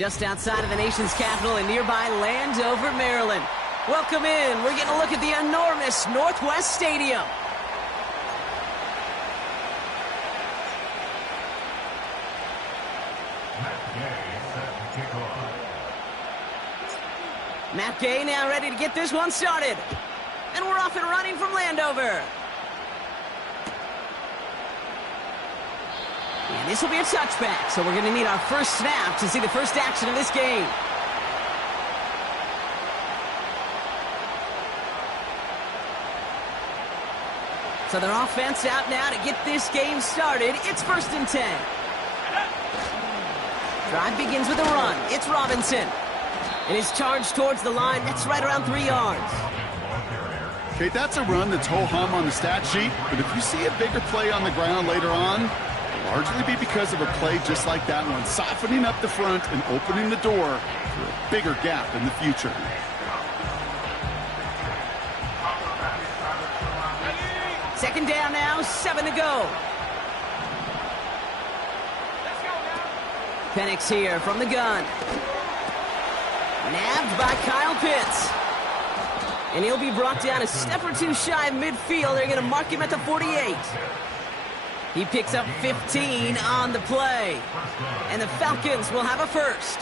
just outside of the nation's capital in nearby Landover, Maryland. Welcome in. We're getting a look at the enormous Northwest Stadium. Matt Gay now ready to get this one started. And we're off and running from Landover. And this will be a touchback, so we're going to need our first snap to see the first action of this game. So their offense out now to get this game started. It's 1st and 10. Drive begins with a run. It's Robinson. And his charge towards the line, that's right around 3 yards. Okay, that's a run that's ho-hum on the stat sheet, but if you see a bigger play on the ground later on, it'll largely be because of a play just like that one, softening up the front and opening the door for a bigger gap in the future. Second down now, 7 to go. Penix here from the gun. Nabbed by Kyle Pitts. And he'll be brought down a step or two shy of midfield. They're going to mark him at the 48. He picks up 15 on the play. And the Falcons will have a first.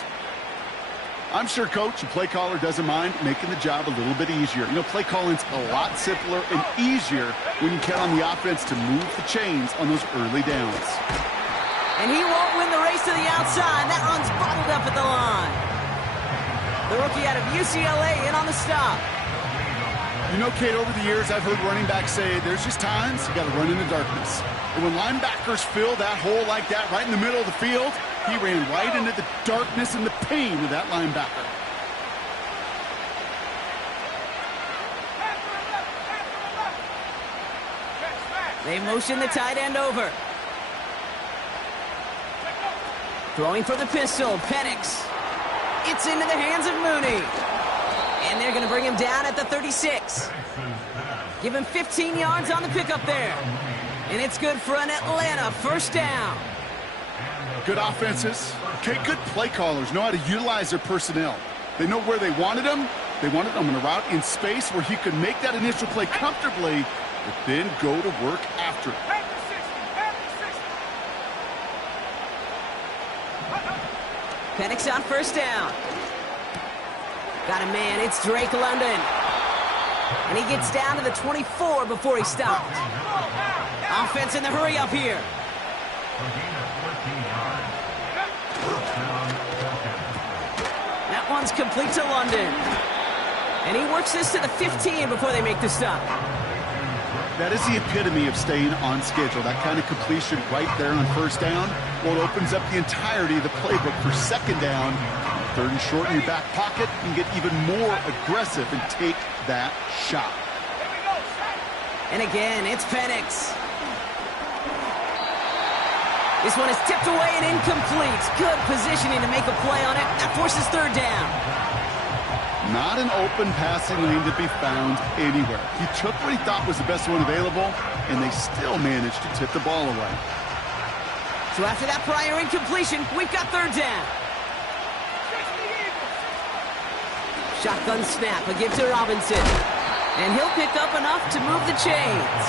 I'm sure Coach, the play caller, doesn't mind making the job a little bit easier. You know, play calling's a lot simpler and easier when you count on the offense to move the chains on those early downs. And he won't win the race to the outside. That run's bottled up at the line. The rookie out of UCLA in on the stop. You know, Kate, over the years, I've heard running backs say there's just times you got to run in the darkness. And when linebackers fill that hole like that right in the middle of the field, he ran right into the darkness and the pain of that linebacker. They motion the tight end over. Throwing for the pistol, Penix. It's into the hands of Mooney. And they're going to bring him down at the 36. Give him 15 yards on the pickup there. And it's good for an Atlanta first down. Good offenses. Okay, good play callers know how to utilize their personnel. They know where they wanted him. They wanted him in a route in space where he could make that initial play comfortably, but then go to work after it. Penix on first down. Got a man, it's Drake London. And he gets down to the 24 before he stopped. Offense in the hurry up here. That one's complete to London. And he works this to the 15 before they make the stop. That is the epitome of staying on schedule. That kind of completion right there on first down. Well, it opens up the entirety of the playbook for second down. Third and short in your back pocket. You can get even more aggressive and take that shot. And again, it's Penix. This one is tipped away and incomplete. Good positioning to make a play on it. That forces third down. Not an open passing lane to be found anywhere. He took what he thought was the best one available, and they still managed to tip the ball away. So after that prior incompletion, we've got third down. Shotgun snap, a give to Robinson. And he'll pick up enough to move the chains.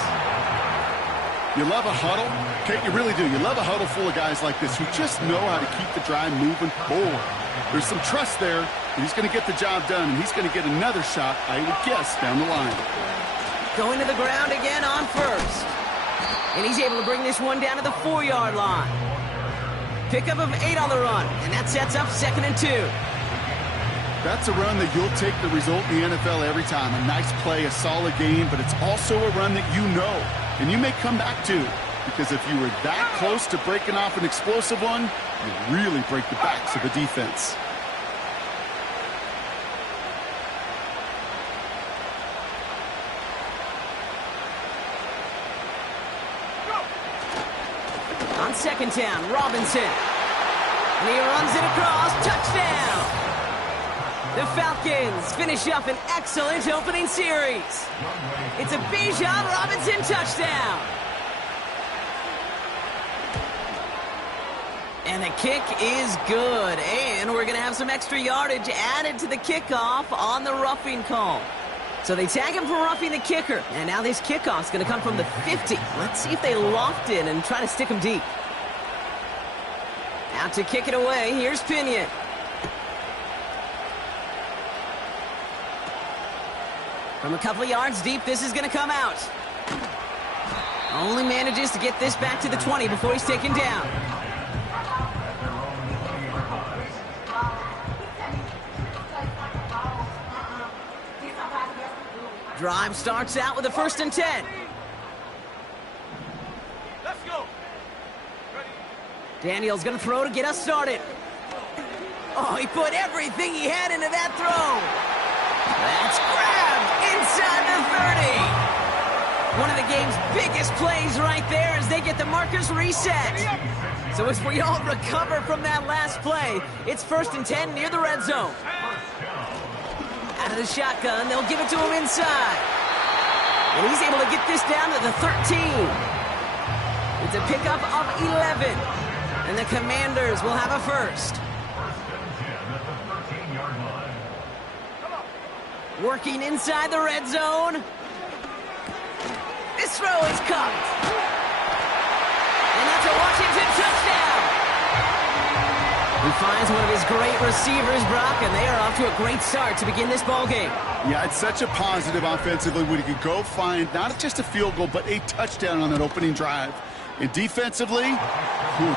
You love a huddle? Kate, you really do. You love a huddle full of guys like this who just know how to keep the drive moving forward. There's some trust there. He's going to get the job done, and he's going to get another shot, I would guess, down the line. Going to the ground again on first. And he's able to bring this one down to the 4-yard line. Pickup of 8 on the run, and that sets up 2nd and 2. That's a run that you'll take the result in the NFL every time. A nice play, a solid game, but it's also a run that you know, and you may come back to, because if you were that close to breaking off an explosive one, you really break the backs of the defense. On second down, Robinson. And he runs it across. Touchdown! The Falcons finish up an excellent opening series. It's a Bijan Robinson touchdown. And the kick is good. And we're going to have some extra yardage added to the kickoff on the roughing call. So they tag him for roughing the kicker. And now this kickoff's going to come from the 50. Let's see if they loft in and try to stick him deep. Out to kick it away. Here's Pinion. From a couple of yards deep, this is going to come out. Only manages to get this back to the 20 before he's taken down. Drive starts out with a 1st and 10. Let's go. Daniel's going to throw to get us started. Oh, he put everything he had into that throw. That's grabbed inside the 30. One of the game's biggest plays right there as they get the markers reset. So as we all recover from that last play, it's 1st and 10 near the red zone. Out of the shotgun, they'll give it to him inside. And he's able to get this down to the 13. It's a pickup of 11. And the Commanders will have a 1st. Working inside the red zone. This throw is caught. And that's a Washington touchdown. He finds one of his great receivers, Brock, and they are off to a great start to begin this ball game. Yeah, it's such a positive offensively when you can go find not just a field goal, but a touchdown on that opening drive. And defensively,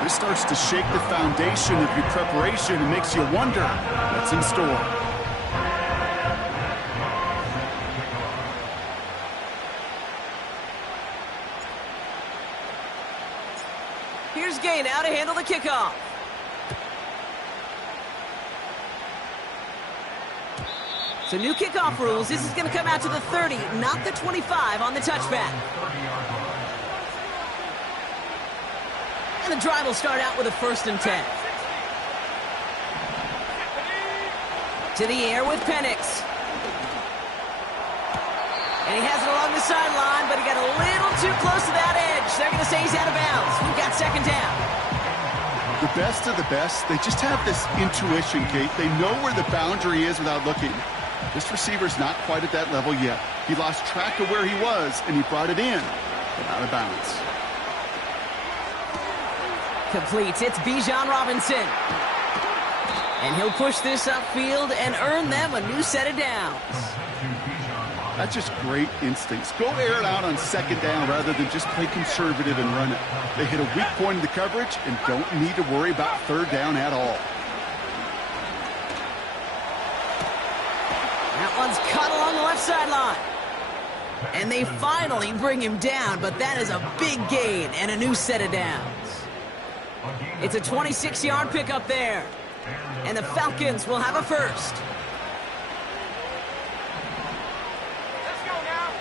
this starts to shake the foundation of your preparation and makes you wonder what's in store. Here's Gay now to handle the kickoff. So new kickoff rules. This is going to come out to the 30, not the 25 on the touchback. And the drive will start out with a 1st and 10. To the air with Penix. And he has it along the sideline, but he got a little too close to that edge. They're going to say he's out of bounds. We've got 2nd down. The best of the best, they just have this intuition, Kate. They know where the boundary is without looking. This receiver's not quite at that level yet. He lost track of where he was, and he brought it in, but out of bounds. Complete. It's Bijan Robinson. And he'll push this upfield and earn them a new set of downs. That's just great instincts. Go air it out on 2nd down rather than just play conservative and run it. They hit a weak point in the coverage and don't need to worry about 3rd down at all. That one's cut along the left sideline. And they finally bring him down, but that is a big gain and a new set of downs. It's a 26-yard pickup there. And the Falcons will have a 1st. Let's go now.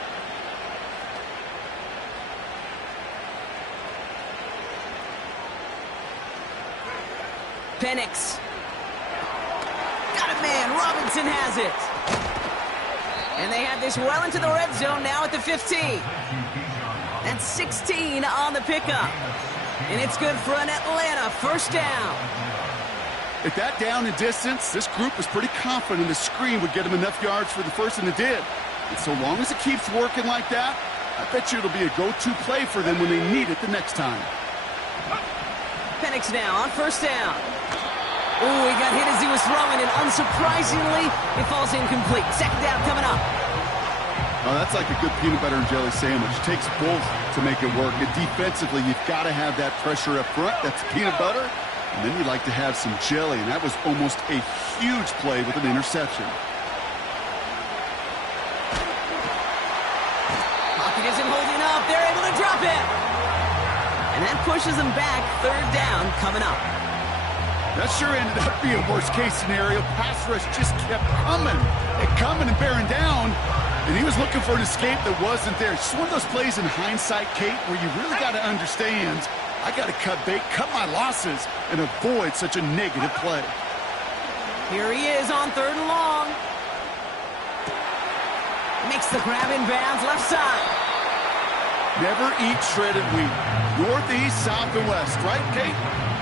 Penix. Got it, man. Robinson has it. And they have this well into the red zone now at the 15. That's 16 on the pickup. And it's good for an Atlanta 1st down. At that down and distance, this group was pretty confident the screen would get them enough yards for the 1st, and it did. And so long as it keeps working like that, I bet you it'll be a go-to play for them when they need it the next time. Penix now on 1st down. Ooh, he got hit as he was throwing, and unsurprisingly, it falls incomplete. 2nd down coming up. Oh, that's like a good peanut butter and jelly sandwich. It takes both to make it work. And defensively, you've got to have that pressure up front. That's peanut butter. And then you'd like to have some jelly. And that was almost a huge play with an interception. Pocket isn't holding up. They're able to drop it. And that pushes them back. 3rd down coming up. That sure ended up being a worst-case scenario. Pass rush just kept coming and bearing down. And he was looking for an escape that wasn't there. It's just one of those plays in hindsight, Kate, where you really got to understand, I got to cut bait, cut my losses, and avoid such a negative play. Here he is on 3rd and long. Makes the grab in bounds, left side. Never eat shredded wheat. Northeast, south, and west, right, Kate?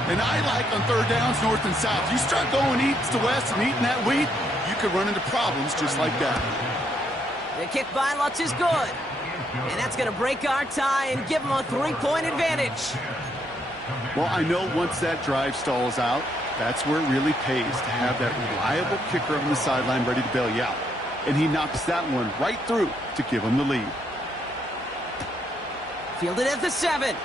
And I like on third downs, north and south. You start going east to west and eating that wheat, you could run into problems just like that. The kick by Lutz is good. And that's going to break our tie and give them a 3-point advantage. Well, I know once that drive stalls out, that's where it really pays to have that reliable kicker on the sideline ready to bail you out. And he knocks that one right through to give him the lead. Fielded at the 7.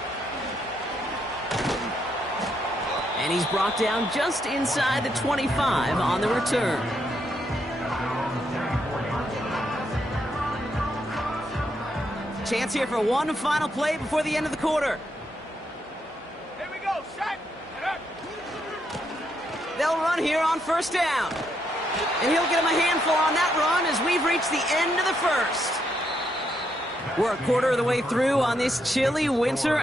And he's brought down just inside the 25 on the return. Chance here for one final play before the end of the quarter. Here we go, set. They'll run here on first down. And he'll get him a handful on that run as we've reached the end of the first. We're a quarter of the way through on this chilly winter.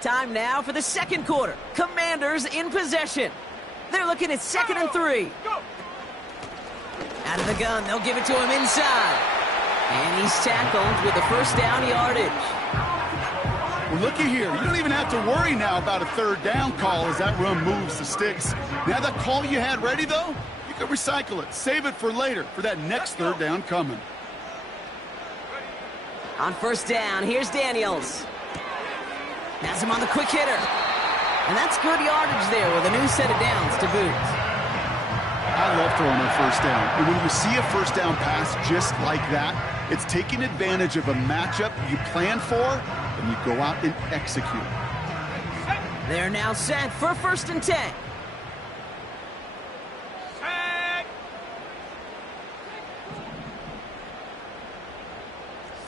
Time now for the second quarter. Commanders in possession. They're looking at 2nd and 3. Out of the gun, they'll give it to him inside. And he's tackled with the first down yardage. Well, looky here. You don't even have to worry now about a third down call as that run moves the sticks. Now that call you had ready, though, you can recycle it. Save it for later for that next third down coming. On first down, here's Daniels. Has him on the quick hitter. And that's good yardage there with a new set of downs to boot. I love throwing on first down. And when you see a first down pass just like that, it's taking advantage of a matchup you plan for, and you go out and execute. They're now set for 1st and 10. Set.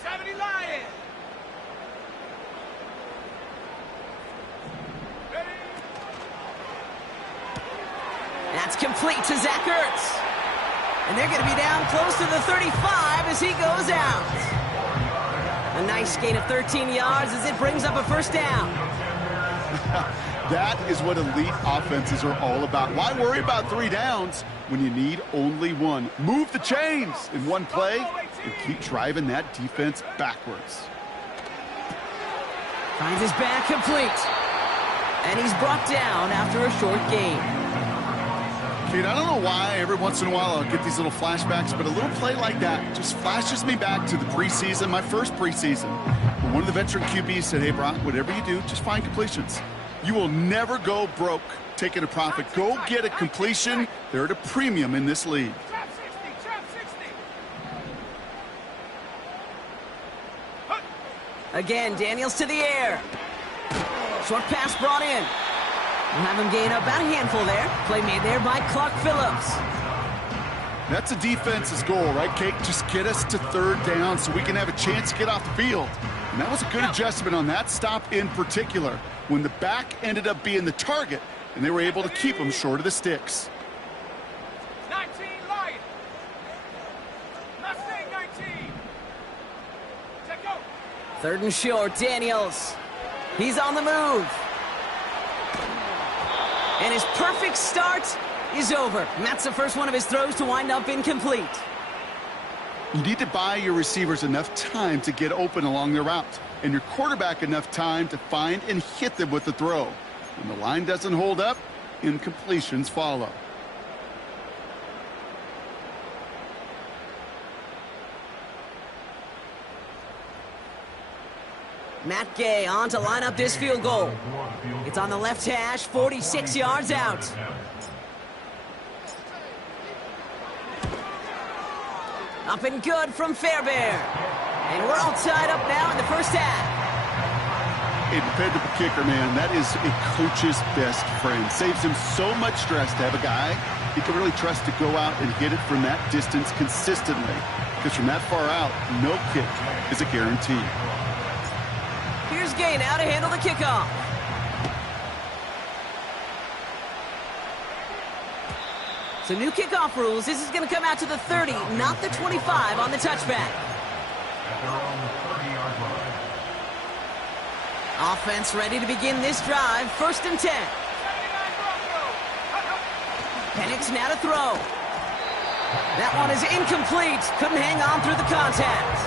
70 Lions. That's complete to Zach Ertz. And they're going to be down close to the 35 as he goes out. A nice gain of 13 yards as it brings up a first down. That is what elite offenses are all about. Why worry about 3 downs when you need only 1? Move the chains in one play and keep driving that defense backwards. Finds his back complete. And he's brought down after a short gain. Kate, I don't know why every once in a while I'll get these little flashbacks, but a little play like that just flashes me back to the preseason, my first preseason. When one of the veteran QBs said, hey, Brock, whatever you do, just find completions. You will never go broke taking a profit. Go get a completion. They're at a premium in this league. Trap 60, trap 60. Again, Daniels to the air. Short pass brought in. We'll have him gain about a handful there. Play made there by Clark Phillips. That's a defense's goal, right, Kate? Just get us to third down so we can have a chance to get off the field. And that was a good adjustment on that stop in particular, when the back ended up being the target, and they were able to keep him short of the sticks. 19 Lions. Mustang 19. Check go. 3rd and short, Daniels. He's on the move. And his perfect start is over. And that's the first one of his throws to wind up incomplete. You need to buy your receivers enough time to get open along their route, and your quarterback enough time to find and hit them with the throw. When the line doesn't hold up, incompletions follow. Matt Gay on to line up this field goal. It's on the left hash, 46 yards out. Up and good from Fairbairn. And we're all tied up now in the first half. A dependable kicker, man. That is a coach's best friend. Saves him so much stress to have a guy he can really trust to go out and hit it from that distance consistently. Because from that far out, no kick is a guarantee. Here's Gay now to handle the kickoff. So new kickoff rules. This is going to come out to the 30, not the 25 on the touchback. Offense ready to begin this drive. 1st and 10. 79 Broncos. Penix now to throw. That one is incomplete. Couldn't hang on through the contact.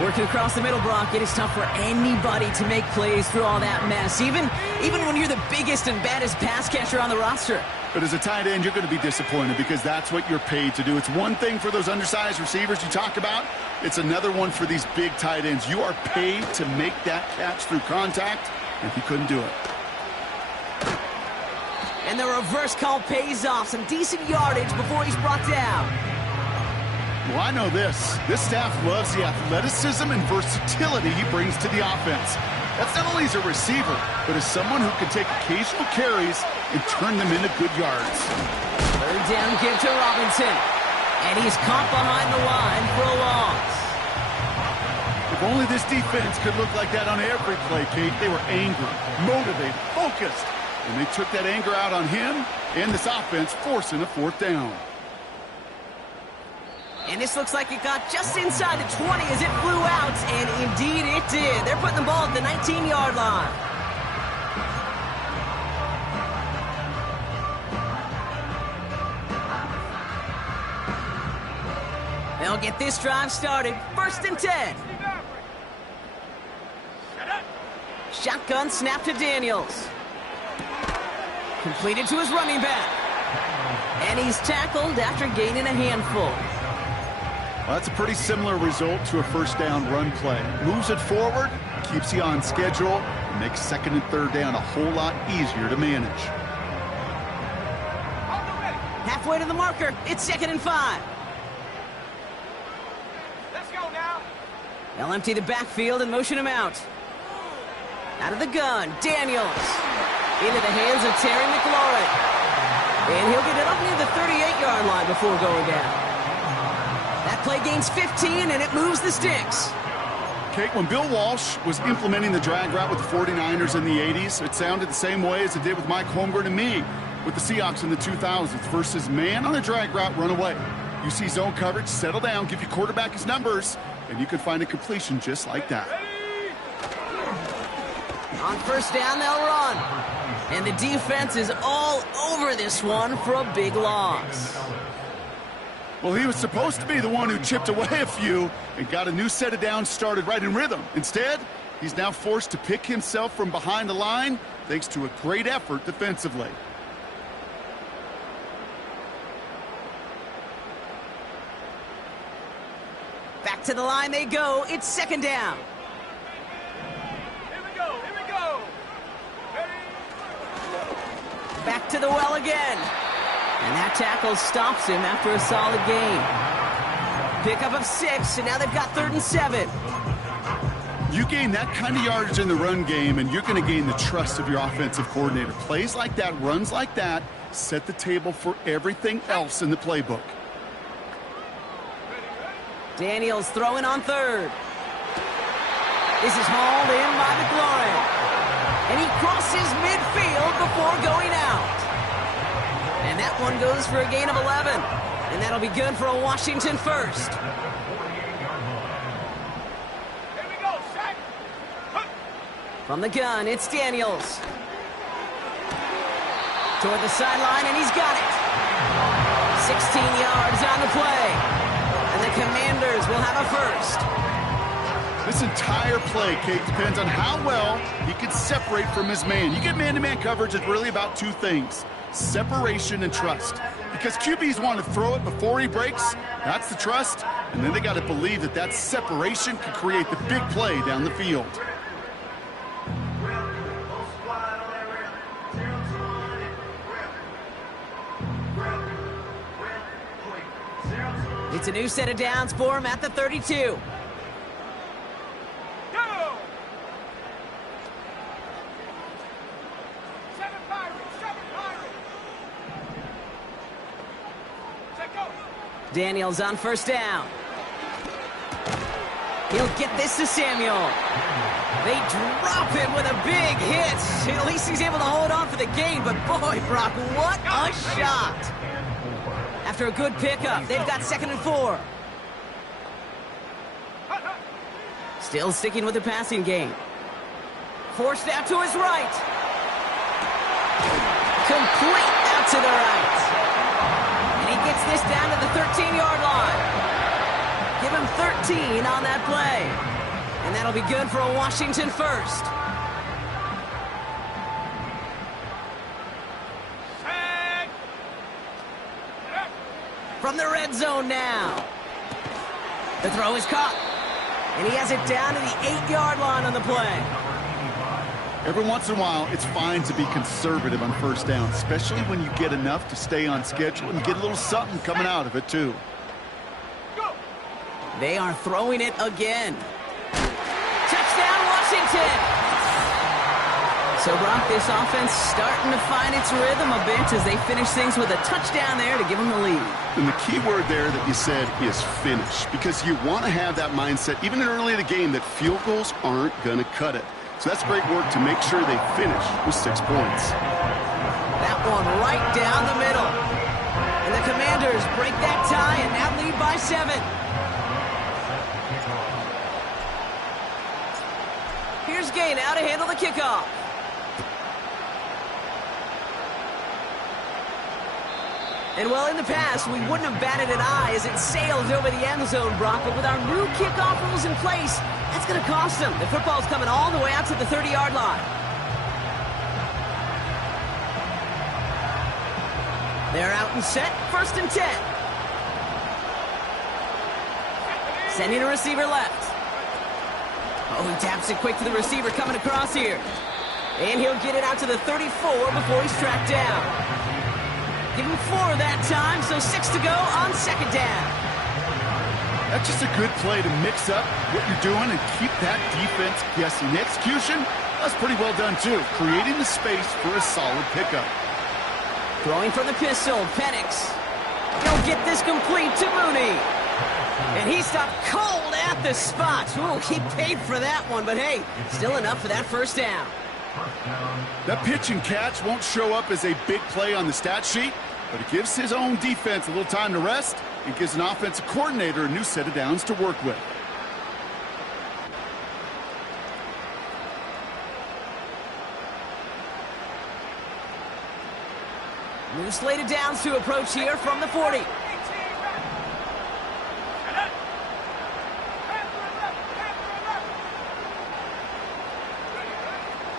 Working across the middle, Brock, it is tough for anybody to make plays through all that mess, even when you're the biggest and baddest pass catcher on the roster. But as a tight end, you're going to be disappointed because that's what you're paid to do. It's one thing for those undersized receivers you talk about. It's another one for these big tight ends. You are paid to make that catch through contact, and he couldn't do it. And the reverse call pays off. Some decent yardage before he's brought down. Well, I know this. This staff loves the athleticism and versatility he brings to the offense. That's not only as a receiver, but as someone who can take occasional carries and turn them into good yards. 3rd down give to Robinson. And he's caught behind the line for a loss. If only this defense could look like that on every play, Kate. They were angry, motivated, focused. And they took that anger out on him and this offense, forcing a 4th down. And this looks like it got just inside the 20 as it flew out, and indeed it did. They're putting the ball at the 19-yard line. They'll get this drive started. 1st and 10. Shotgun snap to Daniels. Completed to his running back. And he's tackled after gaining a handful. Well, that's a pretty similar result to a 1st down run play. Moves it forward, keeps you on schedule, and makes 2nd and 3rd down a whole lot easier to manage. Halfway to the marker, it's 2nd and 5. Let's go now. They'll empty the backfield and motion him out. Out of the gun, Daniels. Into the hands of Terry McLaurin. And he'll get it up near the 38-yard line before going down. That play gains 15, and it moves the sticks. Kate, when Bill Walsh was implementing the drag route with the 49ers in the 80s, it sounded the same way as it did with Mike Holmgren and me with the Seahawks in the 2000s versus man on a drag route, run away. You see zone coverage, settle down, give your quarterback his numbers, and you can find a completion just like that. On 1st down, they'll run. And the defense is all over this one for a big loss. Well, he was supposed to be the one who chipped away a few and got a new set of downs started right in rhythm. Instead, he's now forced to pick himself from behind the line thanks to a great effort defensively. Back to the line they go. It's 2nd down. Here we go. Here we go. Ready? Back to the well again. And that tackle stops him after a solid gain. Pickup of 6, and now they've got 3rd and 7. You gain that kind of yardage in the run game, and you're going to gain the trust of your offensive coordinator. Plays like that, runs like that, set the table for everything else in the playbook. Daniels throwing on 3rd. This is hauled in by McLaurin. And he crosses midfield before going out. And that one goes for a gain of 11. And that'll be good for a Washington 1st. Here we go. Set. From the gun, it's Daniels. Toward the sideline, and he's got it. 16 yards on the play. And the Commanders will have a 1st. This entire play, Kate, depends on how well he can separate from his man. You get man-to-man coverage, it's really about 2 things. Separation and trust. Because QBs want to throw it before he breaks. That's the trust. And then they got to believe that that separation could create the big play down the field. It's a new set of downs for him at the 32. Go. 7 Pirates. 7 Pirates. Set go. Daniels on 1st down. He'll get this to Samuel. They drop him with a big hit. At least he's able to hold on for the gain, but boy, Brock, what a shot. After a good pickup, they've got 2nd and 4. Still sticking with the passing game. Forced out to his right. Complete out to the right. And he gets this down to the 13-yard line. Give him 13 on that play. And that'll be good for a Washington first. From the red zone now. The throw is caught. And he has it down to the 8-yard line on the play. Every once in a while, it's fine to be conservative on first down, especially when you get enough to stay on schedule and get a little something coming out of it, too. They are throwing it again. Touchdown, Washington! So, Brock, this offense starting to find its rhythm a bit as they finish things with a touchdown there to give them the lead. And the key word there that you said is finish, because you want to have that mindset, even early in the game, that field goals aren't going to cut it. So that's great work to make sure they finish with 6 points. That one right down the middle. And the Commanders break that tie and now lead by 7. Here's Gay now to handle the kickoff. And well, in the past, we wouldn't have batted an eye as it sailed over the end zone, Brock. But with our new kickoff rules in place, that's going to cost them. The football's coming all the way out to the 30-yard line. They're out and set, 1st and 10. Sending a receiver left. Oh, he taps it quick to the receiver coming across here. And he'll get it out to the 34 before he's tracked down. Give him 4 that time, so 6 to go on 2nd down. That's just a good play to mix up what you're doing and keep that defense guessing. The execution, that's pretty well done, too. Creating the space for a solid pickup. Throwing from the pistol, Penix. He'll get this complete to Mooney. And he stopped cold at the spot. Ooh, he paid for that one, but hey, still enough for that 1st down. That pitch and catch won't show up as a big play on the stat sheet, but it gives his own defense a little time to rest and gives an offensive coordinator a new set of downs to work with. New slate of downs to approach here from the 40.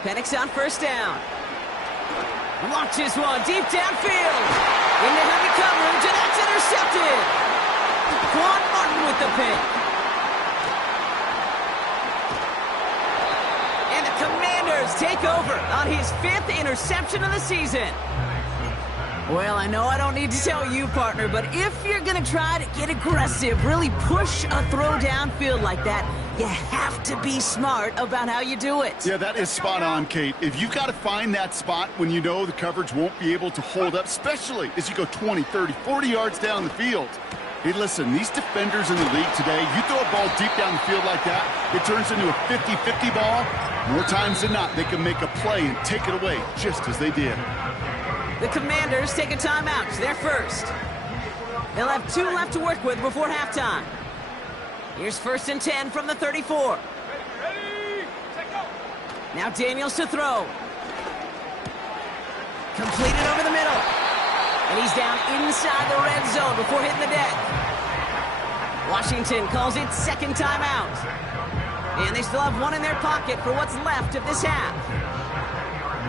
Penix on 1st down. Launches one deep downfield. Into heavy coverage, and that's intercepted. Quan Martin with the pick. And the Commanders take over on his 5th interception of the season. Well, I know I don't need to tell you, partner, but if you're going to try to get aggressive, really push a throw downfield like that, you have to be smart about how you do it. Yeah, that is spot on, Kate. If you've got to find that spot when you know the coverage won't be able to hold up, especially as you go 20, 30, 40 yards down the field. Hey, listen, these defenders in the league today, you throw a ball deep down the field like that, it turns into a 50-50 ball. More times than not, they can make a play and take it away, just as they did. The Commanders take a timeout. They're first. They'll have 2 left to work with before halftime. Here's 1st and 10 from the 34. Now Daniels to throw. Completed over the middle. And he's down inside the red zone before hitting the deck. Washington calls it 2nd timeout. And they still have 1 in their pocket for what's left of this half.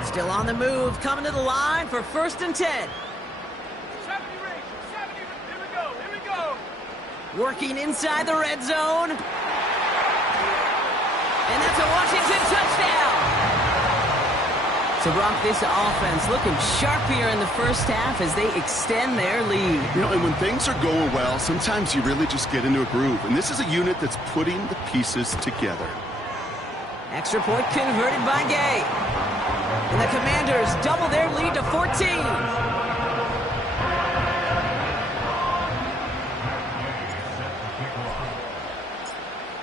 Still on the move, coming to the line for 1st and 10. 70 range, 70, here we go. Working inside the red zone. And that's a Washington touchdown. So, Brock, this offense looking sharp here in the 1st half as they extend their lead. You know, and when things are going well, sometimes you really just get into a groove. And this is a unit that's putting the pieces together. Extra point converted by Gay. And the Commanders double their lead to 14.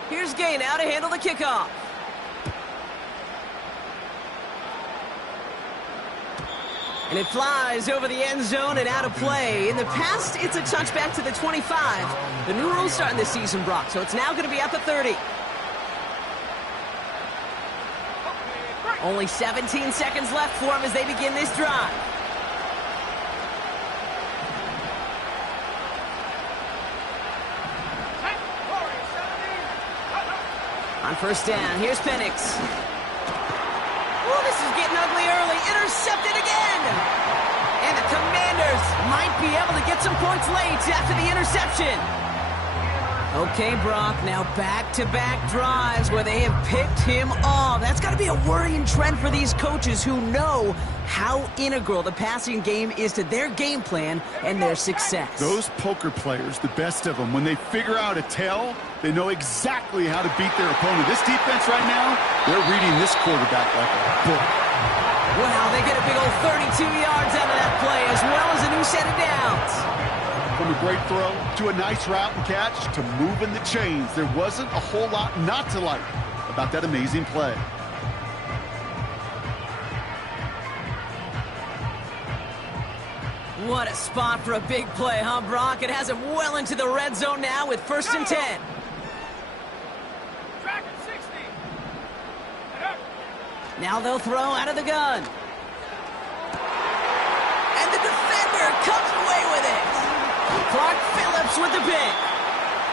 Here's Gay now to handle the kickoff. And it flies over the end zone and out of play. In the past, it's a touchback to the 25. The new rules starting this season, Brock, so it's now going to be at the 30. Only 17 seconds left for him as they begin this drive. On first down, here's Penix. Ooh, this is getting ugly early. Intercepted again. And the Commanders might be able to get some points late after the interception. Okay, Brock, now back-to-back drives where they have picked him off. That's got to be a worrying trend for these coaches who know how integral the passing game is to their game plan and their success. Those poker players, the best of them, when they figure out a tell, they know exactly how to beat their opponent. This defense right now, they're reading this quarterback like a book. Wow, they get a big old 32 yards out of that play, as well as a new set of downs. From a great throw to a nice route and catch to moving the chains, there wasn't a whole lot not to like about that amazing play. What a spot for a big play, huh, Brock? It has him well into the red zone now with 1st and 10. Track at 60. Now they'll throw out of the gun. And the defender comes away with it. Clark Phillips with the pick.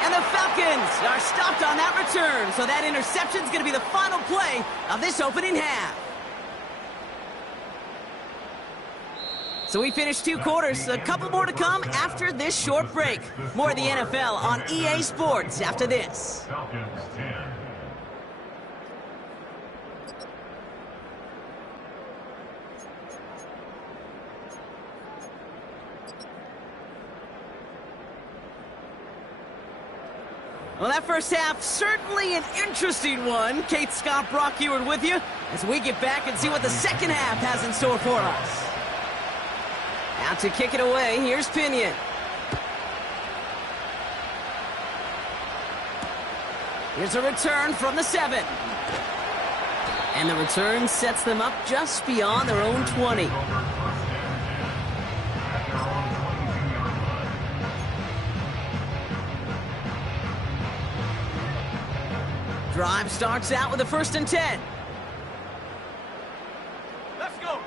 And the Falcons are stopped on that return. So that interception's going to be the final play of this opening half. So we finished 2 quarters. A couple more to come after this short break. More of the NFL on EA Sports after this. Falcons 10. Well, that first half, certainly an interesting one. Kate Scott, Brock Eward with you as we get back and see what the second half has in store for us. Out to kick it away, here's Pinion. Here's a return from the 7. And the return sets them up just beyond their own 20. Drive starts out with a 1st and 10. Let's go.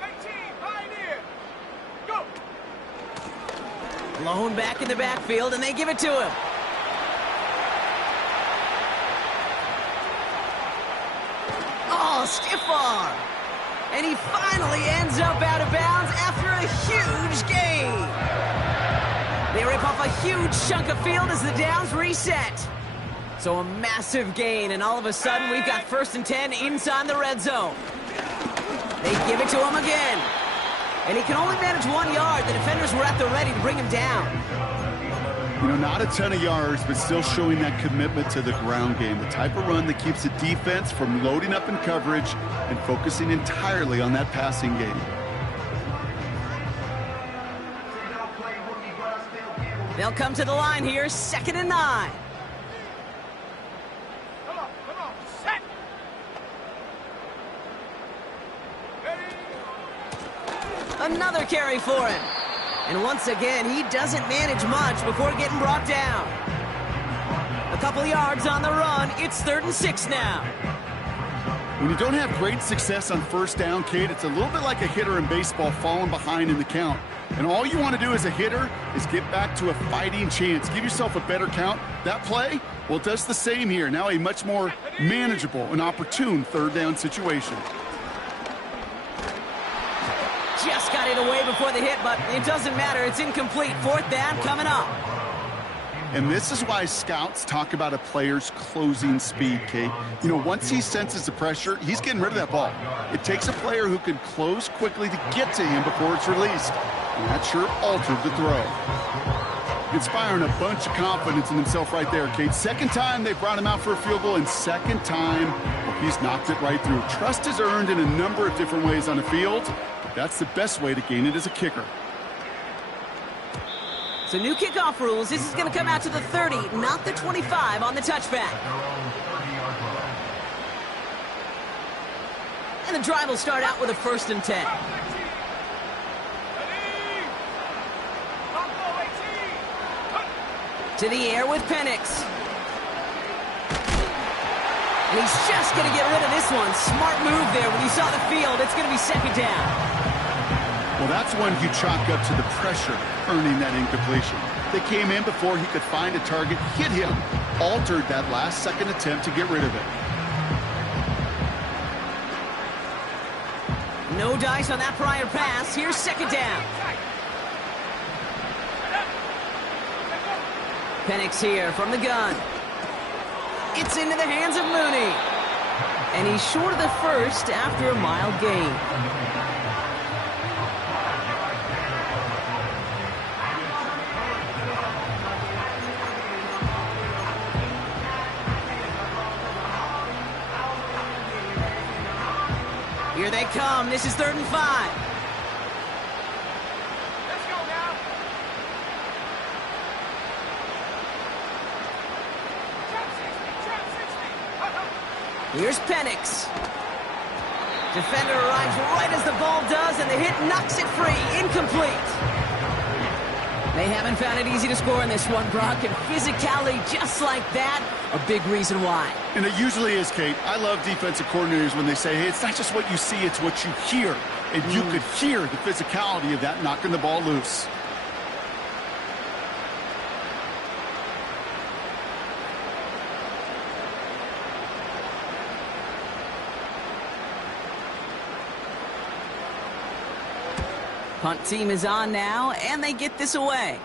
18, Pioneer. Go. Blown back in the backfield, and they give it to him. Oh, stiff arm. And he finally ends up out of bounds after a huge gain. They rip off a huge chunk of field as the downs reset. So a massive gain, and all of a sudden we've got 1st and 10 inside the red zone. They give it to him again. And he can only manage 1 yard. The defenders were at the ready to bring him down. You know, not a ton of yards, but still showing that commitment to the ground game. The type of run that keeps the defense from loading up in coverage and focusing entirely on that passing game. They'll come to the line here, 2nd and 9. Come on, set. Ready. Another carry for him. And once again, he doesn't manage much before getting brought down. A couple yards on the run. It's 3rd and 6 now. When you don't have great success on 1st down, Kate, it's a little bit like a hitter in baseball falling behind in the count. And all you want to do as a hitter is get back to a fighting chance. Give yourself a better count. That play, well, it does the same here. Now a much more manageable and opportune 3rd down situation. Just got it away before the hit, but it doesn't matter. It's incomplete. 4th down coming up. And this is why scouts talk about a player's closing speed, Kate. You know, once he senses the pressure, he's getting rid of that ball. It takes a player who can close quickly to get to him before it's released. And that sure altered the throw. Inspiring a bunch of confidence in himself right there, Kate. 2nd time they brought him out for a field goal, and 2nd time, well, he's knocked it right through. Trust is earned in a number of different ways on the field, but that's the best way to gain it as a kicker. So new kickoff rules. This is going to come out to the 30, not the 25 on the touchback. And the drive will start out with a 1st and 10. To the air with Penix. And he's just going to get rid of this one. Smart move there when you saw the field. It's going to be second down. Well, that's one you chalk up to the pressure earning that incompletion. They came in before he could find a target, hit him, altered that last-second attempt to get rid of it. No dice on that prior pass. Here's second down. Penix here from the gun. It's into the hands of Mooney. And he's short of the first after a mild gain. Here they come. This is 3rd and 5. Let's go now. Trap 60. Here's Penix. Defender arrives right as the ball does, and the hit knocks it free. Incomplete. They haven't found it easy to score in this one, Brock, and physicality just like that, a big reason why. And it usually is, Kate. I love defensive coordinators when they say, hey, it's not just what you see, it's what you hear. And you could hear the physicality of that knocking the ball loose. Punt team is on now, and they get this away.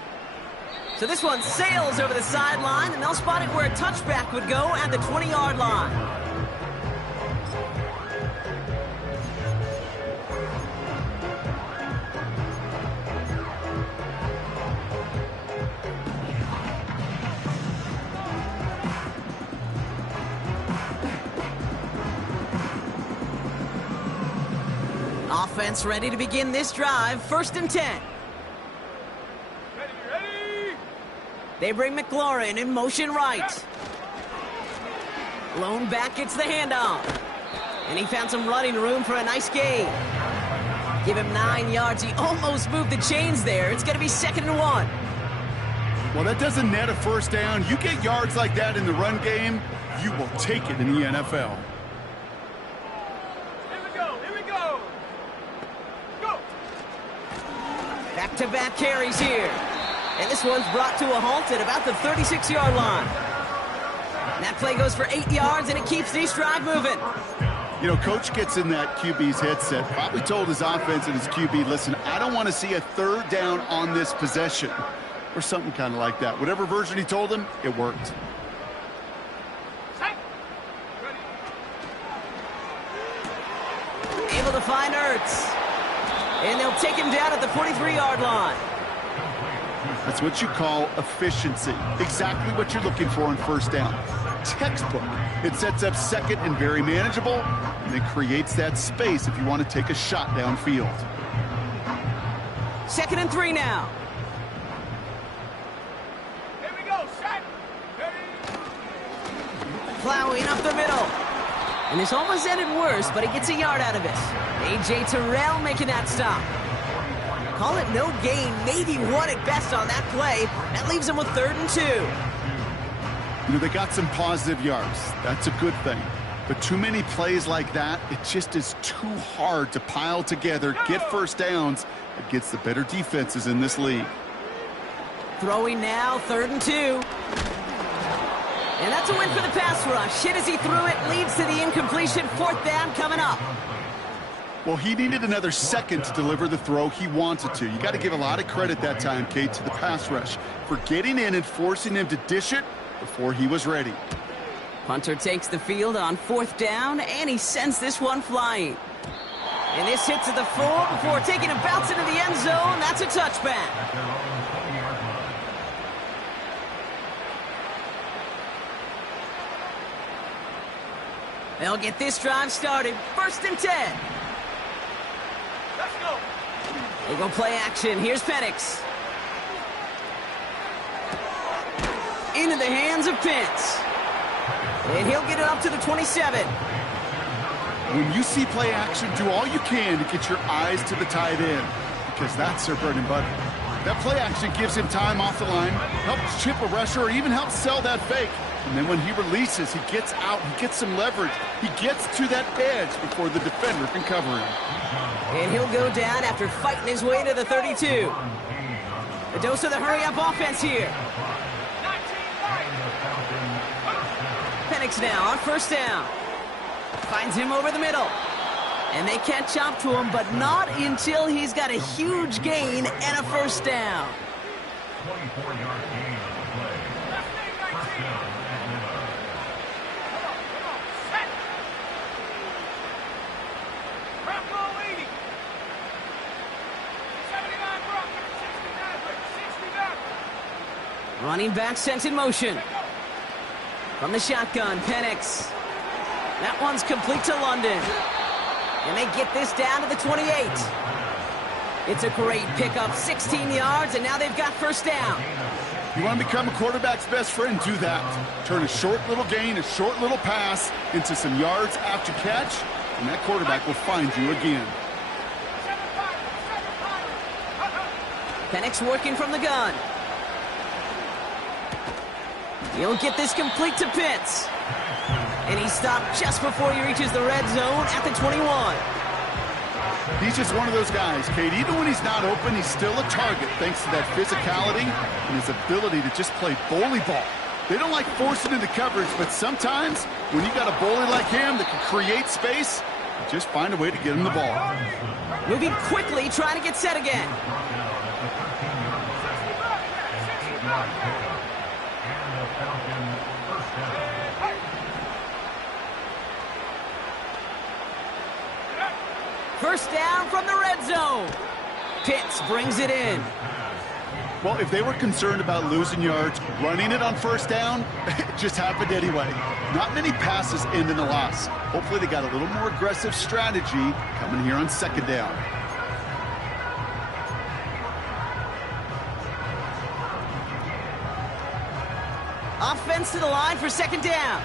So this one sails over the sideline, and they'll spot it where a touchback would go at the 20-yard line. Offense ready to begin this drive. 1st and 10. Ready. They bring McLaurin in motion right. Lone back gets the handoff. And he found some running room for a nice gain. Give him 9 yards. He almost moved the chains there. It's going to be 2nd and 1. Well, that doesn't net a first down. You get yards like that in the run game, you will take it in the NFL. Here we go. Go. Back-to-back carries here. And this one's brought to a halt at about the 36-yard line. And that play goes for 8 yards, and it keeps this drive moving. You know, Coach gets in that QB's headset, probably told his offense and his QB, listen, I don't want to see a 3rd down on this possession. Or something kind of like that. Whatever version he told him, it worked. Set. Ready. Able to find Ertz. And they'll take him down at the 43-yard line. That's what you call efficiency. Exactly what you're looking for on 1st down. Textbook. It sets up 2nd and very manageable, and it creates that space if you want to take a shot downfield. 2nd and 3 now. Here we go. Set. Ready. Plowing up the middle. And this almost ended worse, but he gets a yard out of it. A.J. Terrell making that stop. Call it no gain, maybe one at best on that play. That leaves him with 3rd and 2. You know, they got some positive yards. That's a good thing. But too many plays like that, it just is too hard to pile together, get first downs against the better defenses in this league. Throwing now, 3rd and 2. And that's a win for the pass rush. Hit as he threw it, leads to the incompletion. 4th down coming up. Well, he needed another second to deliver the throw he wanted to. You got to give a lot of credit that time, Kate, to the pass rush for getting in and forcing him to dish it before he was ready. Punter takes the field on 4th down, and he sends this one flying. And this hits at the 4 before taking a bounce into the end zone. That's a touchback. They'll get this drive started. 1st and 10. Let's go. They go play action. Here's Penix. Into the hands of Pitts. And he'll get it up to the 27. When you see play action, do all you can to get your eyes to the tight end, because that's their bread and butter. That play action gives him time off the line, helps chip a rusher, or even helps sell that fake. And then when he releases, he gets out, he gets some leverage. He gets to that edge before the defender can cover him. And he'll go down after fighting his way to the 32. A dose of the hurry-up offense here. Penix now on first down. Finds him over the middle. And they catch up to him, but not until he's got a huge gain and a first down. 24-yard gain on the play. First down at middle. Set. Bronco 80. 79 Bronco. 69. Running back sent in motion. From the shotgun, Penix. That one's complete to London. And they get this down to the 28. It's a great pickup, 16 yards, and now they've got first down. You want to become a quarterback's best friend, do that. Turn a short little gain, a short little pass into some yards after catch, and that quarterback will find you again. Penix working from the gun. He'll get this complete to Pitts. And he stopped just before he reaches the red zone at the 21. He's just one of those guys, Kate. Even when he's not open, he's still a target thanks to that physicality and his ability to just play bully ball. They don't like forcing into coverage, but sometimes when you got a bully like him that can create space, you just find a way to get him the ball. Moving quickly, trying to get set again. First down from the red zone. Pitts brings it in. Well, if they were concerned about losing yards, running it on first down, it just happened anyway. Not many passes end in a loss. Hopefully they got a little more aggressive strategy coming here on second down. Offense to the line for second down.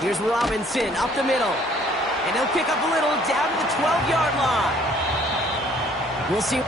Here's Robinson up the middle. And he'll pick up a little down to the 12-yard line. We'll see.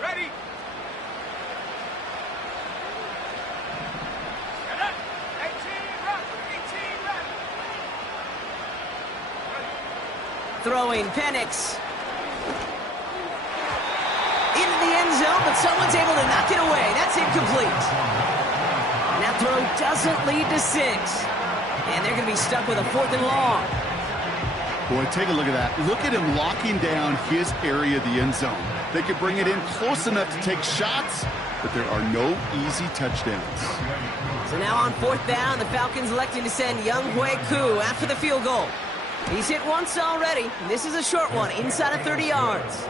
Ready? Set up. 18 ready. Throwing Penix. Into the end zone, but someone's able to knock it away. That's incomplete. And that throw doesn't lead to 6. And they're going to be stuck with a 4th and long. Boy, take a look at that. Look at him locking down his area of the end zone. They could bring it in close enough to take shots, but there are no easy touchdowns. So now on 4th down, the Falcons electing to send Younghoe Koo after the field goal. He's hit once already. This is a short one, inside of 30 yards.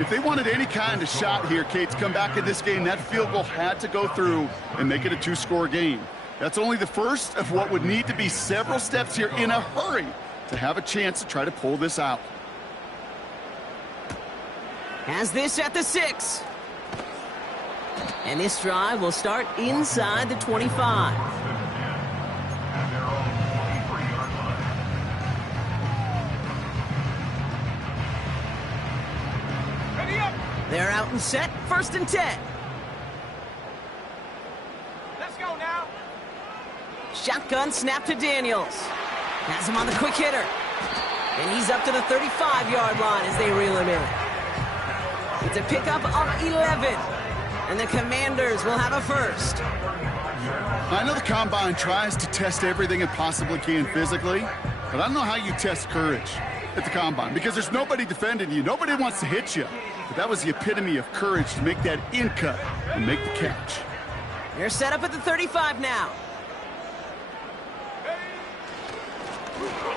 If they wanted any kind of shot here, Kate, to come back in this game, that field goal had to go through and make it a 2-score game. That's only the first of what would need to be several steps here in a hurry to have a chance to try to pull this out. Has this at the 6. And this drive will start inside the 25. Ready up. They're out and set, 1st and 10. Let's go now. Shotgun snap to Daniels. Has him on the quick hitter. And he's up to the 35-yard line as they reel him in. It's a pickup of 11. And the Commanders will have a first. I know the Combine tries to test everything it possibly can physically, but I don't know how you test courage at the Combine because there's nobody defending you. Nobody wants to hit you. But that was the epitome of courage to make that in cut and make the catch. They're set up at the 35 now.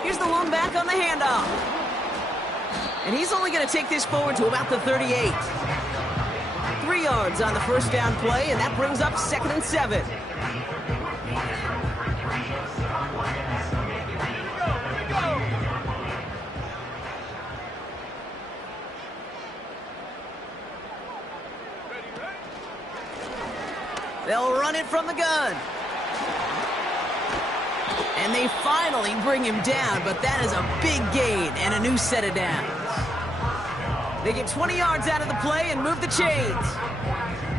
Here's the long back on the handoff. And he's only going to take this forward to about the 38. 3 yards on the first down play, and that brings up 2nd and 7. They'll run it from the gun. And they finally bring him down, but that is a big gain and a new set of downs. They get 20 yards out of the play and move the chains.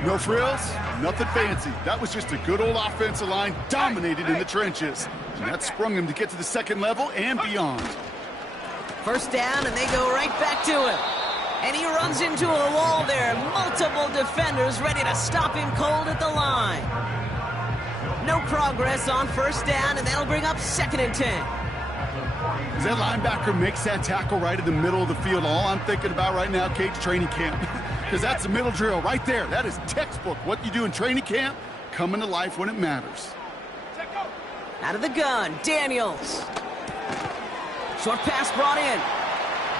No frills, nothing fancy. That was just a good old offensive line dominated in the trenches. And that sprung him to get to the second level and beyond. First down, and they go right back to him. And he runs into a wall there. Multiple defenders ready to stop him cold at the line. No progress on first down, and that'll bring up 2nd and 10. As that linebacker makes that tackle right in the middle of the field, all I'm thinking about right now, Cage, training camp. Because that's the middle drill right there. That is textbook. What you do in training camp, coming to life when it matters. Out of the gun, Daniels. Short pass brought in.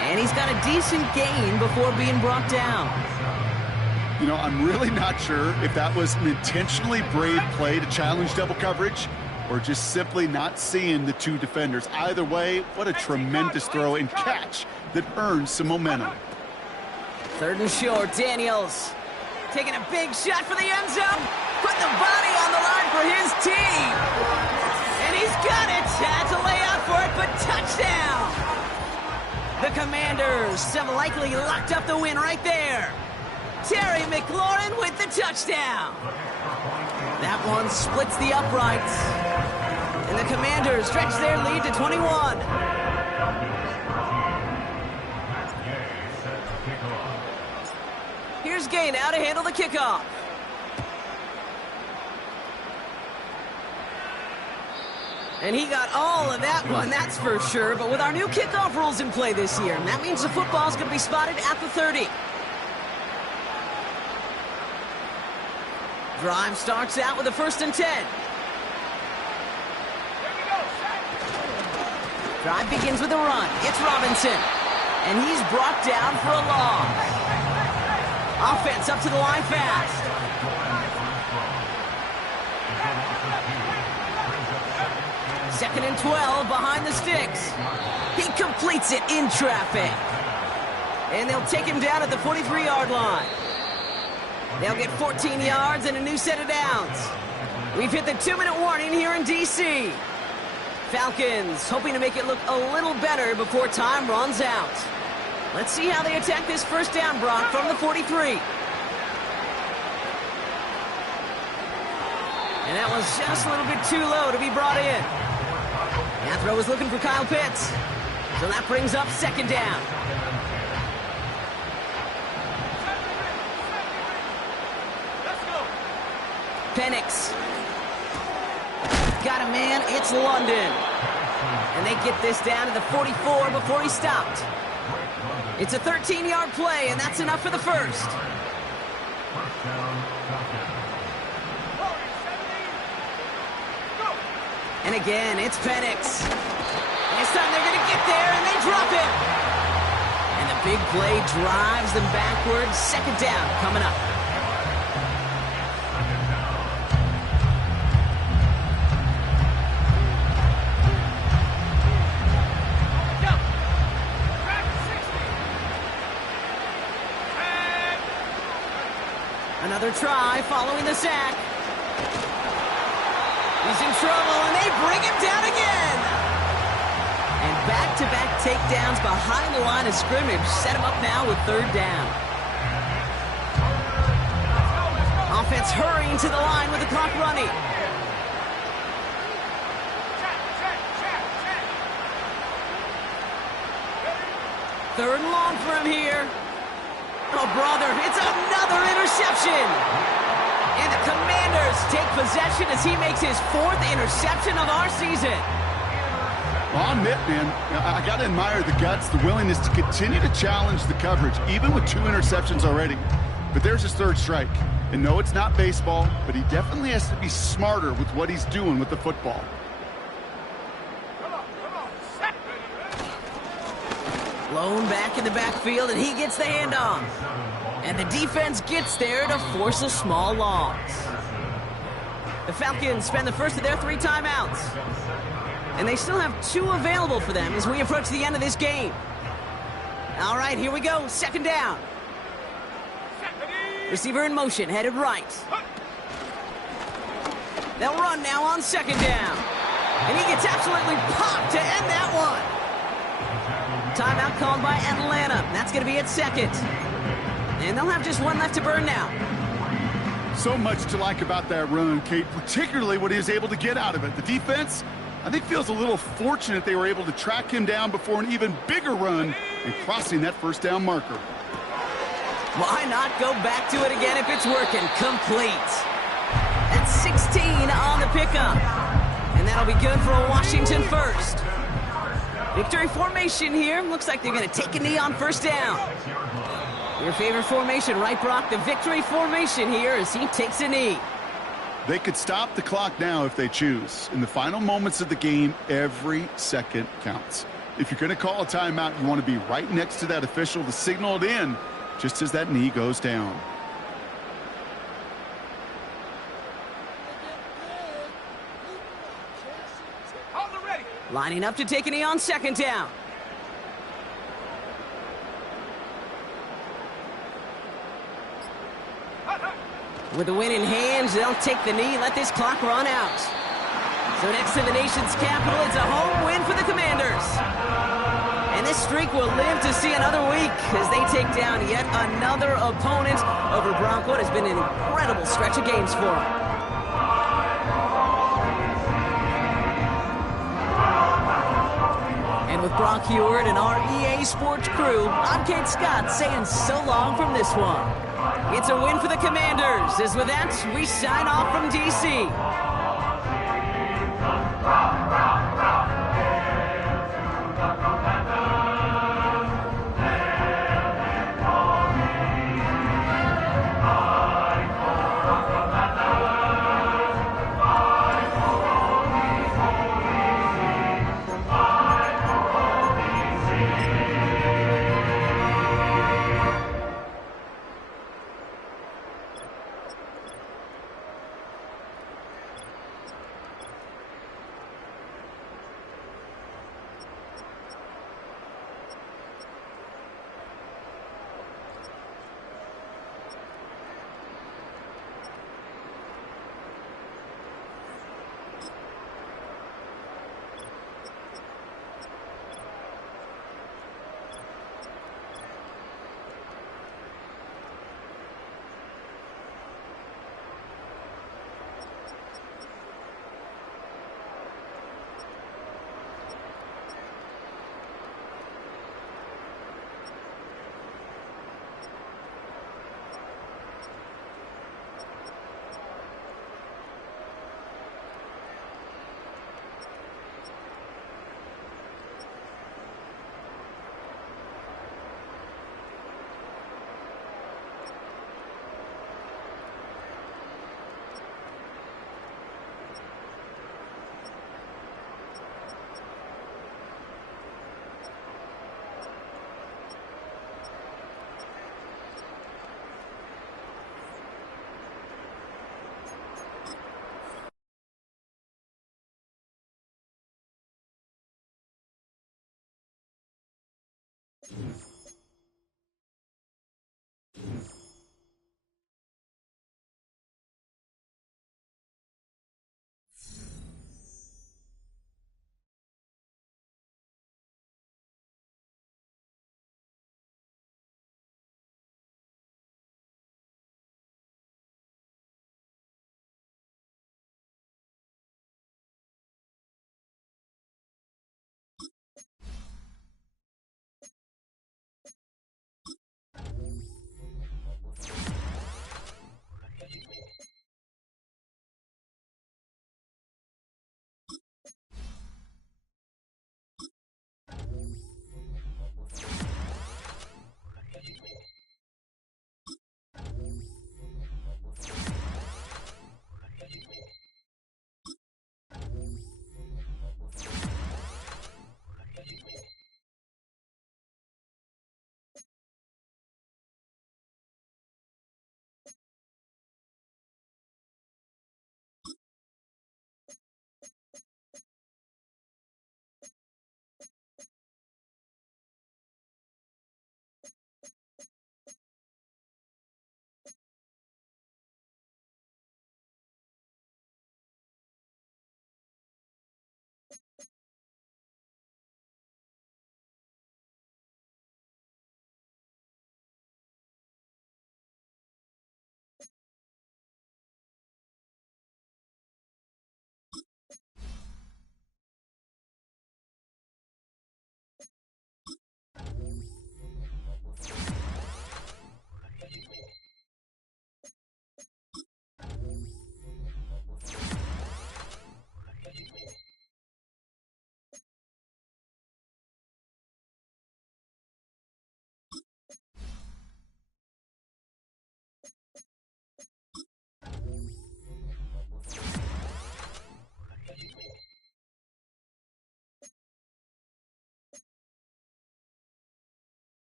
And he's got a decent gain before being brought down. You know, I'm really not sure if that was an intentionally brave play to challenge double coverage or just simply not seeing the two defenders. Either way, what a tremendous throw and catch that earns some momentum. 3rd and short, Daniels taking a big shot for the end zone, putting the body on the line for his team. And he's got it. Had to lay out for it, but touchdown. The Commanders have likely locked up the win right there. Terry McLaurin with the touchdown. That one splits the uprights. And the Commanders stretch their lead to 21. Here's Gay now to handle the kickoff. And he got all of that one, that's for sure. But with our new kickoff rules in play this year, that means the football's going to be spotted at the 30. Drive starts out with a 1st and 10. Drive begins with a run. It's Robinson. And he's brought down for a loss. Offense up to the line fast. Second and 12 behind the sticks. He completes it in traffic. And they'll take him down at the 43-yard line. They'll get 14 yards and a new set of downs. We've hit the 2-minute warning here in D.C. Falcons hoping to make it look a little better before time runs out. Let's see how they attack this first down, Brock, from the 43. And that was just a little bit too low to be brought in. That throw was looking for Kyle Pitts. So that brings up 2nd down. Penix. Got a man, it's London. And they get this down to the 44 before he stopped. It's a 13-yard play, and that's enough for the first. And again, it's Penix. This time they're going to get there, and they drop it. And the big play drives them backwards. 2nd down coming up. Another try following the sack. He's in trouble, and they bring him down again. And back-to-back takedowns behind the line of scrimmage set him up now with 3rd down. Offense hurrying to the line with the clock running. Third and long for him here. Oh, brother, it's another interception. And the Commanders take possession as he makes his 4th interception of our season. Well, I'll admit, man, I got to admire the guts, the willingness to continue to challenge the coverage, even with 2 interceptions already. But there's his 3rd strike. And no, it's not baseball, but he definitely has to be smarter with what he's doing with the football. Blown back in the backfield, and he gets the handoff. And the defense gets there to force a small loss. The Falcons spend the first of their 3 timeouts. And they still have 2 available for them as we approach the end of this game. All right, here we go. Second down. Receiver in motion, headed right. They'll run now on second down. And he gets absolutely popped to end that one. Timeout called by Atlanta. That's going to be at second. And they'll have just 1 left to burn now. So much to like about that run, Kate, particularly what he was able to get out of it. The defense, I think, feels a little fortunate they were able to track him down before an even bigger run and crossing that first down marker. Why not go back to it again if it's working? Complete. That's 16 on the pickup. And that'll be good for a Washington first. Victory formation here. Looks like they're going to take a knee on first down. Your favorite formation, right, Brock? The victory formation here as he takes a knee. They could stop the clock now if they choose. In the final moments of the game, every second counts. If you're going to call a timeout, you want to be right next to that official to signal it in just as that knee goes down. Lining up to take a knee on second down. With the win in hand, they'll take the knee, let this clock run out. So next to the nation's capital, it's a home win for the Commanders. And this streak will live to see another week as they take down yet another opponent over Bronco. It has been an incredible stretch of games for them. And with Brock Huard and our EA Sports crew, I'm Kate Scott saying so long from this one. It's a win for the Commanders, as with that, we sign off from D.C.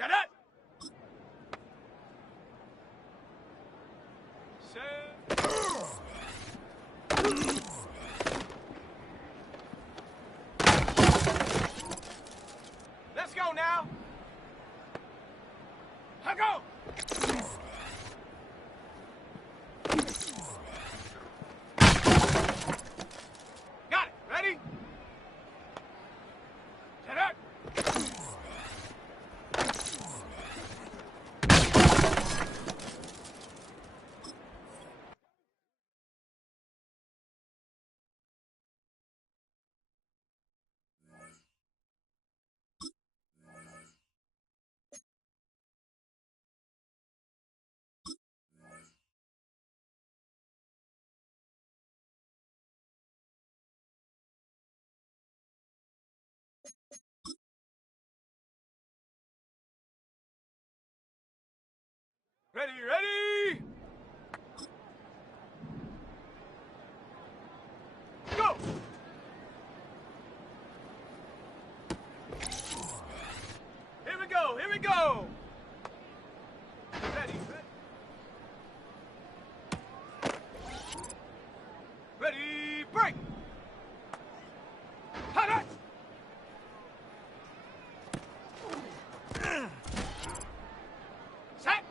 Set it! Set. Let's go now! I go! Got it! Ready? Set it! Ready, ready! Go! Here we go, here we go! Ready, ready. Ready, break! Hot, set!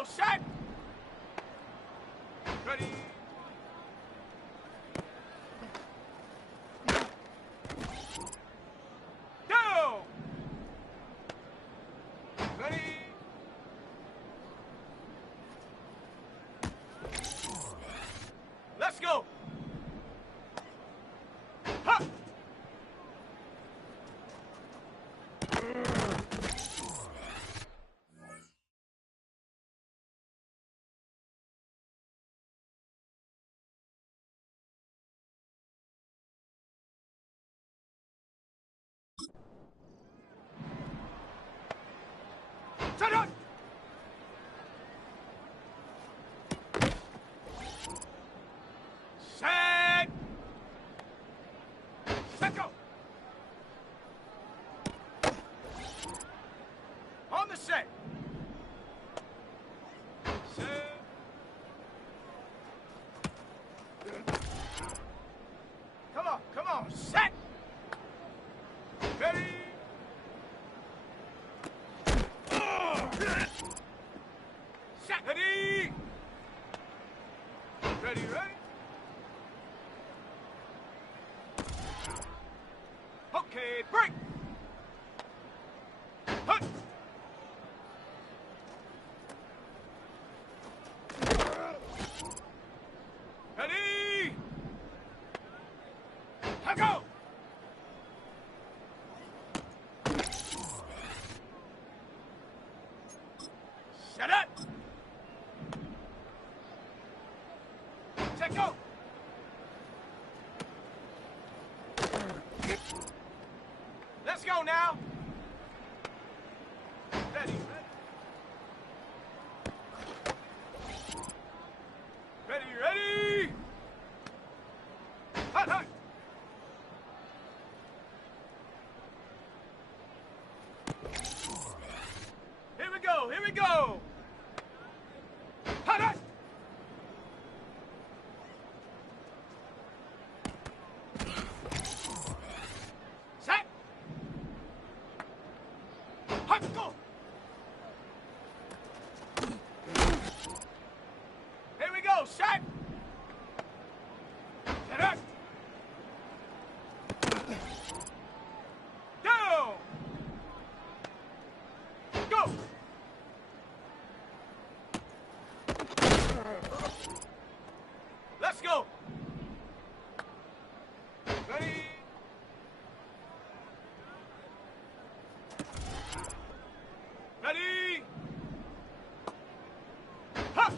go, set! Ready? Down! Ready? Let's go! Ha! Set up! Set! Set go! On the set! Set! Come on, set! Ready? Set! Ready? Ready, ready? Okay, break! Hut! Ready? Let go! Set up! Set go! Let's go now! Ready, ready? Ready, ready! Hut, hut! Here we go, here we go! Hut, hut! Set! Hut, go! Here we go, set! Set up! Down! Go! Let's go! Ready? Ready? Ha!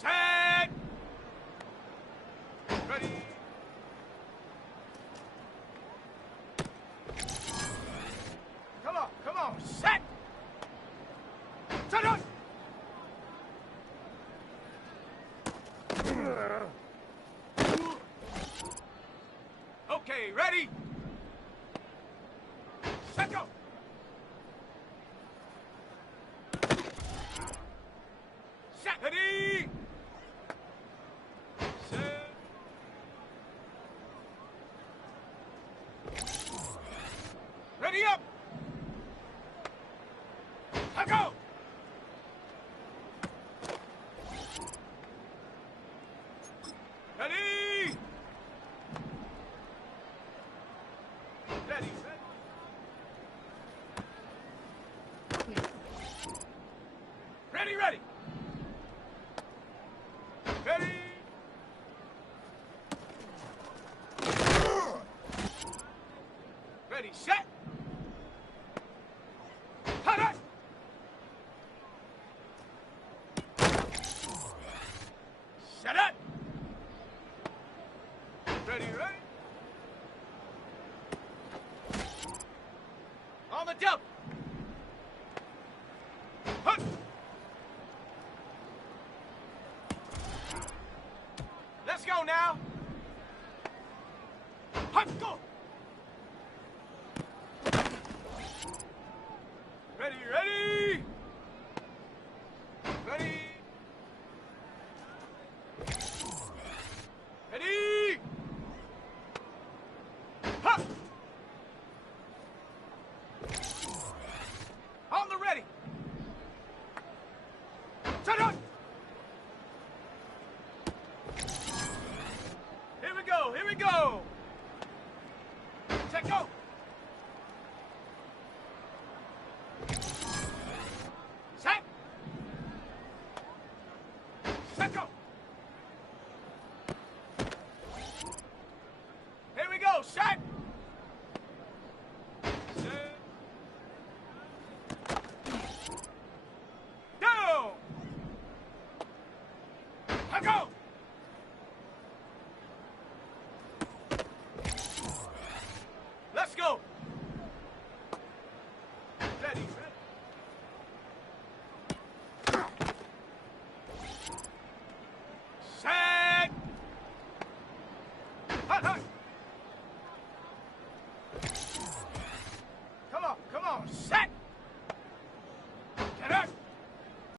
Set! Ready? Come on, set! Set up! Okay, ready? Set go! Set! Ready? Set! Ready up! Let go! Ready? Ready, ready, ready. Ready. Ready, set. Hut, hut. Set up. Ready, ready. On the jump. Hut. Let's go now. Hut, go. Ready, ready. Ready. Ready. Hut. Set, go!